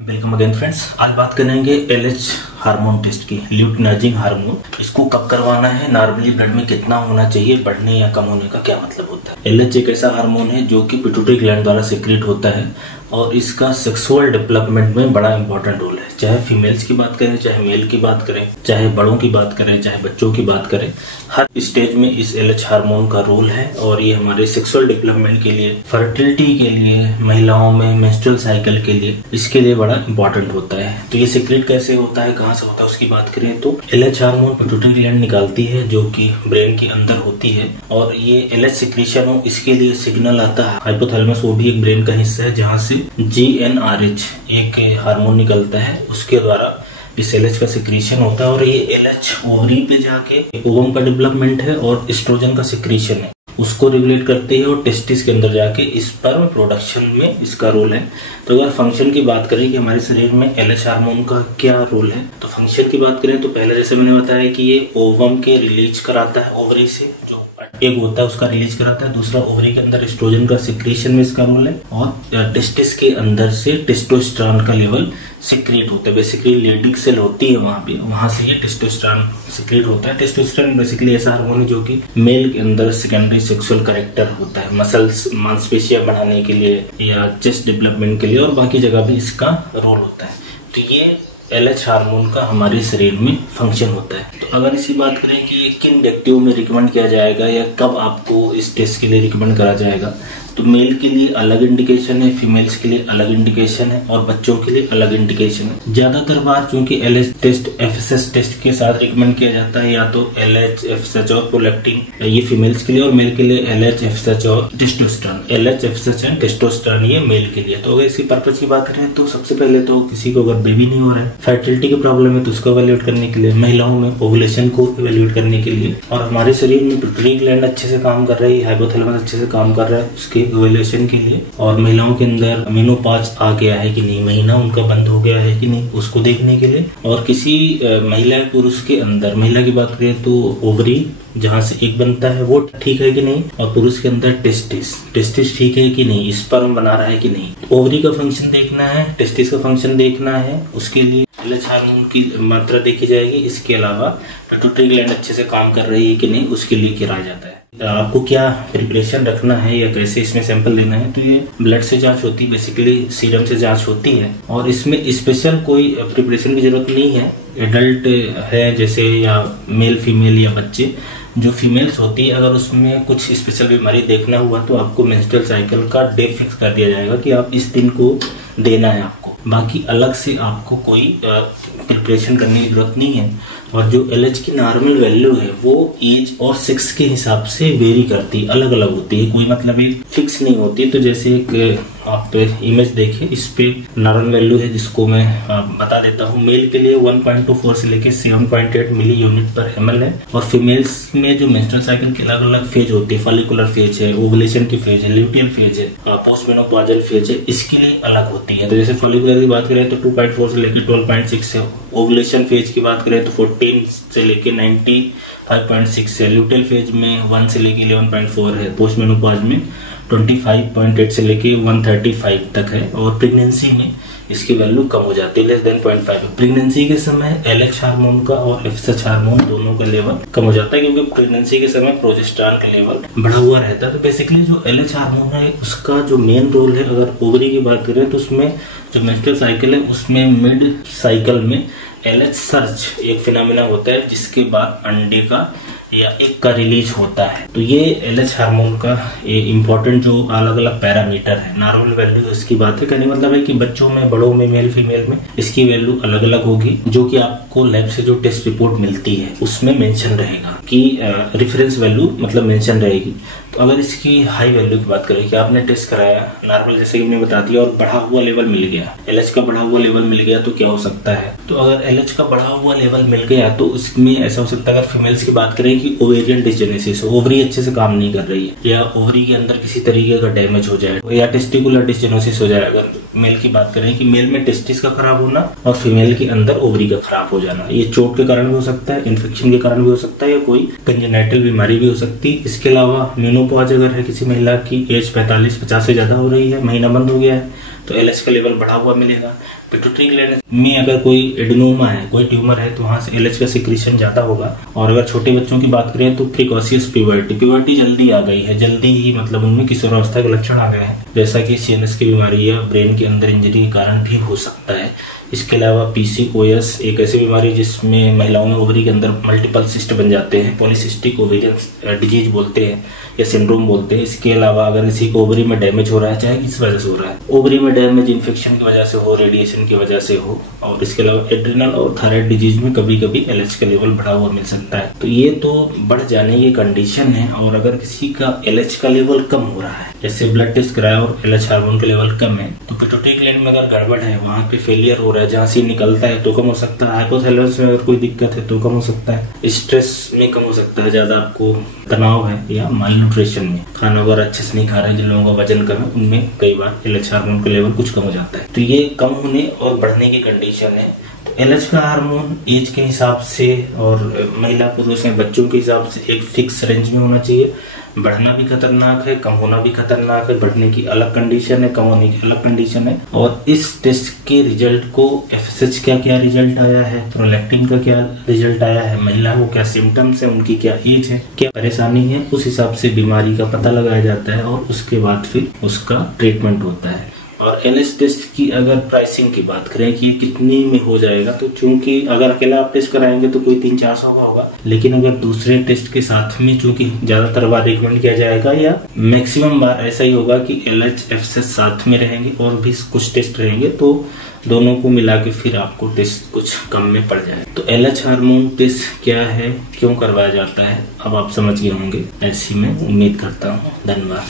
Welcome again friends. आज बात करेंगे एलएच हार्मोन टेस्ट की। ल्यूटिनाइजिंग हार्मोन, इसको कब करवाना है, नॉर्मली ब्लड में कितना होना चाहिए, बढ़ने या कम होने का क्या मतलब होता है। एलएच एक ऐसा हार्मोन है जो कि पिट्यूटरी ग्लैंड द्वारा सीक्रेट होता है और इसका सेक्सुअल डेवलपमेंट में बड़ा इंपॉर्टेंट रोल है। चाहे फीमेल्स की बात करें, चाहे मेल की बात करें, चाहे बड़ों की बात करें, चाहे बच्चों की बात करें, हर स्टेज में इस एलएच हार्मोन का रोल है और ये हमारे सेक्सुअल डेवलपमेंट के लिए, फर्टिलिटी के लिए, महिलाओं में मेंस्ट्रुअल साइकिल के लिए, इसके लिए बड़ा इंपॉर्टेंट होता है। तो ये सीक्रेट कैसे होता है, कहाँ से होता है, उसकी बात करें तो एलएच हार्मोन पिट्यूटरी ग्लैंड निकालती है जो कि ब्रेन के अंदर होती है और ये एलएच सिक्रीशन हो इसके लिए सिग्नल आता है हाइपोथैलेमस, वो भी एक ब्रेन का हिस्सा है जहाँ से जीएनआरएच एक हार्मोन निकलता है, उसके द्वारा इस एलएच का सिक्रीशन होता है और ये एलएच ओवरी पे जाके ओवम का डेवलपमेंट है और एस्ट्रोजन का सिक्रीशन है, उसको रेगुलेट करते हैं और टेस्टिस के अंदर जाके स्पर्म प्रोडक्शन में इसका रोल है। तो अगर फंक्शन की बात करें कि हमारे शरीर में एलएच हार्मोन का क्या रोल है, तो फंक्शन की बात करें तो पहले जैसे मैंने बताया कि ये ओवम के रिलीज कराता है, ओवरी से जो एग होता है उसका रिलीज कराता है। दूसरा, ओवरी के अंदर एस्ट्रोजन का सिक्रीशन में इसका रोल है और टेस्टिस के अंदर से टेस्टोस्टेरोन का लेवल सिक्रेट होता है। बेसिकली लेडिक सेल होती है वहां पे, वहां से ये टेस्टोस्टेरोन सिक्रेट होता है। टेस्टोस्टेरोन बेसिकली ऐसा हार्मोन है जो कि मेल के अंदर सेकेंडरी सेक्सुअल कैरेक्टर होता है, मसल्स मांसपेशियां बढ़ाने के लिए या चेस्ट डेवलपमेंट के लिए और बाकी जगह भी इसका रोल होता है। तो ये एलएच हार्मोन का हमारे शरीर में फंक्शन होता है। तो अगर इसी बात करें कि ये किन व्यक्तियों में रिकमेंड किया जाएगा या कब आपको इस टेस्ट के लिए रिकमेंड करा जाएगा, तो मेल के लिए अलग इंडिकेशन है, फीमेल्स के लिए अलग इंडिकेशन है और बच्चों के लिए अलग इंडिकेशन है। ज्यादातर बार चूंकि एलएच टेस्ट एफएसएच टेस्ट के साथ रिकमेंड किया जाता है, या तो एलएच एफएसएच और प्रोलैक्टिन, ये फीमेल्स के लिए, और मेल के लिए एलएच एफएसएच और testosterone. LH FSH and testosterone ये मेल के लिए। तो अगर इसी पर्पज की बात करें तो सबसे पहले तो किसी को अगर बेबी नहीं हो रहा है, फर्टिलिटी की प्रॉब्लम है तो उसको इवैल्यूएट करने के लिए, महिलाओं में ओवुलेशन को इवैल्यूएट करने के लिए, और हमारे शरीर में पिट्यूटरी ग्लैंड अच्छे से काम कर रही है, हाइपोथैलेमस अच्छे से काम कर रहा है उसके इवैल्यूएशन के लिए, और महिलाओं के अंदर मेनोपॉज आ गया है कि नहीं, महीना उनका बंद हो गया है कि नहीं, उसको देखने के लिए, और किसी महिला पुरुष के अंदर, महिला की बात करें तो ओवरी जहाँ से एक बनता है वो ठीक है कि नहीं, और पुरुष के अंदर टेस्टिस ठीक है कि नहीं, स्पर्म बना रहा है कि नहीं। ओवरी का फंक्शन देखना है, टेस्टिस का फंक्शन देखना है, उसके लिए एलएच हार्मोन की मात्रा देखी जाएगी। इसके अलावा पिट्यूटरी ग्लैंड अच्छे से काम कर रही है कि नहीं, उसके लिए किया जाता है। आपको क्या प्रिपरेशन रखना है या कैसे इसमें सैंपल लेना है, तो ये ब्लड से जांच होती है, बेसिकली सीरम से जांच होती है और इसमें स्पेशल कोई प्रिपरेशन की जरूरत नहीं है। एडल्ट है जैसे या मेल फीमेल या बच्चे, जो फीमेल्स होती है अगर उसमें कुछ स्पेशल बीमारी देखना हुआ तो आपको मेंस्ट्रुअल साइकिल का डे फिक्स कर दिया जाएगा कि आप इस दिन को देना है आपको। बाकी अलग से आपको कोई प्रिपरेशन करने की जरूरत नहीं है। और जो एलएच की नॉर्मल वैल्यू है वो एज और सेक्स के हिसाब से वेरी करती है, अलग अलग होती है, कोई मतलब एक फिक्स नहीं होती। तो जैसे एक आप इमेज देखें, इस पे नॉर्मल वैल्यू है जिसको मैं बता देता हूँ। मेल के लिए 1.24 से लेके 7.8 मिली यूनिट पर ml है और फीमेल्स में जो मेंस्ट्रुअल साइकिल की अलग अलग फेज होती है, फॉलिकुलर फेज है, ओवुलेशन की फेज है, ल्यूटियल फेज है, पोस्ट मेनोपॉजल फेज है, इसके लिए अलग होती है। तो जैसे फॉलिकुलर की बात करें तो 2.4 से लेके 12.6 है, ओवुलेशन फेज की बात करें तो 14 से लेके 95.6 है, ल्यूटियल फेज में 1 से लेके 11.4 है, पोस्ट मेनोपॉज में 25.8 से लेके 135 तक है और प्रेगनेंसी में इसकी वैल्यू कम हो जाती है, लेस देन 0.5। प्रेगनेंसी के समय एलएच हार्मोन का और एफएसएच हार्मोन दोनों का लेवल कम हो जाता है क्योंकि प्रेगनेंसी के समय प्रोजेस्टेरॉन का लेवल बढ़ा हुआ रहता है। तो बेसिकली जो एलएच हार्मोन है उसका जो मेन रोल है, अगर ओवरी की बात करें तो उसमें जो मेंस्ट्रुअल साइकिल है उसमें मिड साइकिल में एलएच सर्ज एक फिनोमेना होता है जिसके बाद अंडे का या एक का रिलीज होता है। तो ये एलएच हार्मोन का इम्पोर्टेंट जो अलग अलग पैरामीटर है, नॉर्मल वैल्यू इसकी बात है। कहने मतलब है कि बच्चों में, बड़ों में, मेल फीमेल में इसकी वैल्यू अलग अलग होगी, जो कि आपको लैब से जो टेस्ट रिपोर्ट मिलती है उसमें मेंशन रहेगा कि रेफरेंस वैल्यू मतलब मेंशन रहेगी। तो अगर इसकी हाई वैल्यू की बात करें कि आपने टेस्ट कराया नॉर्मल जैसे कि मैंने बता दिया और बढ़ा हुआ लेवल मिल गया, एलएच का बढ़ा हुआ लेवल मिल गया, तो क्या हो सकता है। तो अगर एलएच का बढ़ा हुआ लेवल मिल गया तो उसमें ऐसा हो सकता है, अगर फीमेल्स की बात करें कि ओवेरियन डिसजेनेसिस, ओवरी अच्छे से काम नहीं कर रही है या ओवरी के अंदर किसी तरीके का डैमेज हो जाए या टेस्टिकुलर डिसजेनेसिस हो जाए। अगर मेल की बात करें कि मेल में टेस्टिस का खराब होना और फीमेल के अंदर ओवरी का खराब हो जाना, ये चोट के कारण भी हो सकता है, इन्फेक्शन के कारण भी हो सकता है या कोई कंजेनाइटल बीमारी भी हो सकती है। इसके अलावा मेनोपॉज अगर है किसी महिला की, एज 45-50 से ज्यादा हो रही है, महीना बंद हो गया है, तो एलएच का लेवल बढ़ा हुआ मिलेगा। पिट्यूटरी ग्लैंड में अगर कोई एडेनोमा है, कोई ट्यूमर है, तो वहां से एलएच का सिक्रीशन ज्यादा होगा। और अगर छोटे बच्चों की बात करें तो प्रिकॉशियस प्यूबर्टी जल्दी आ गई है, जल्दी ही मतलब उनमें किशोरावस्था के लक्षण आ गए हैं, जैसा कि सीएनएस की बीमारी या ब्रेन के अंदर इंजरी के कारण भी हो सकता है। इसके अलावा पीसीओएस एक ऐसी बीमारी जिसमें महिलाओं में ओवरी के अंदर मल्टीपल सिस्ट बन जाते हैं, पॉलीसिस्टिक ओवेरियन डिजीज बोलते हैं या सिंड्रोम बोलते हैं। इसके अलावा अगर किसी को ओवरी में डैमेज हो रहा है, चाहे किस वजह से हो रहा है, ओवरी में डैमेज इन्फेक्शन की वजह से हो, रेडिएशन की वजह से हो, और इसके अलावा एड्रिनल और थायराइड डिजीज में कभी कभी एलएच का लेवल बढ़ा हुआ मिल सकता है। तो ये तो बढ़ जाने की कंडीशन है। और अगर किसी का एलएच का लेवल कम हो रहा है, जैसे ब्लड टेस्ट कराया और एलएच हार्मोन का लेवल कम है, तो पिट्यूटरी ग्लैंड में अगर गड़बड़ है, वहां पे फेलियर हो रहा है, जहाँ से निकलता है तो कम हो सकता है। हाइपोथैलेमस में अगर कोई दिक्कत है तो कम हो सकता है। स्ट्रेस में कम हो सकता है, ज्यादा आपको तनाव है, या माल न्यूट्रिशन में, खाना वगैरह अच्छे से नहीं खा रहे, जिन लोगों का वजन कम है, उनमें कई बार एलएच हार्मोन का लेवल कुछ कम हो जाता है। तो ये कम होने और बढ़ने की कंडीशन है। एलएच का हार्मोन एज के हिसाब से और महिला पुरुष में बच्चों के हिसाब से एक फिक्स रेंज में होना चाहिए। बढ़ना भी खतरनाक है, कम होना भी खतरनाक है। बढ़ने की अलग कंडीशन है, कम होने की अलग कंडीशन है। और इस टेस्ट के रिजल्ट को एफएसएच का क्या रिजल्ट आया है, प्रोलैक्टिन का क्या रिजल्ट आया है, महिला को क्या सिम्टम्स है, उनकी क्या एज है, क्या परेशानी है, उस हिसाब से बीमारी का पता लगाया जाता है और उसके बाद फिर उसका ट्रीटमेंट होता है। और एलएच टेस्ट की अगर प्राइसिंग की बात करें कि कितने में हो जाएगा, तो चूंकि अगर अकेला आप टेस्ट कराएंगे तो कोई 300-400 का होगा, लेकिन अगर दूसरे टेस्ट के साथ में, चूंकि ज्यादातर बार रिकमेंड किया जाएगा या मैक्सिमम बार ऐसा ही होगा कि एलएच एफएसएच साथ में रहेंगे और भी कुछ टेस्ट रहेंगे, तो दोनों को मिला के फिर आपको टेस्ट कुछ कम में पड़ जाए। तो एलएच हार्मोन टेस्ट क्या है, क्यों करवाया जाता है, अब आप समझ गए होंगे, ऐसी मैं उम्मीद करता हूँ। धन्यवाद।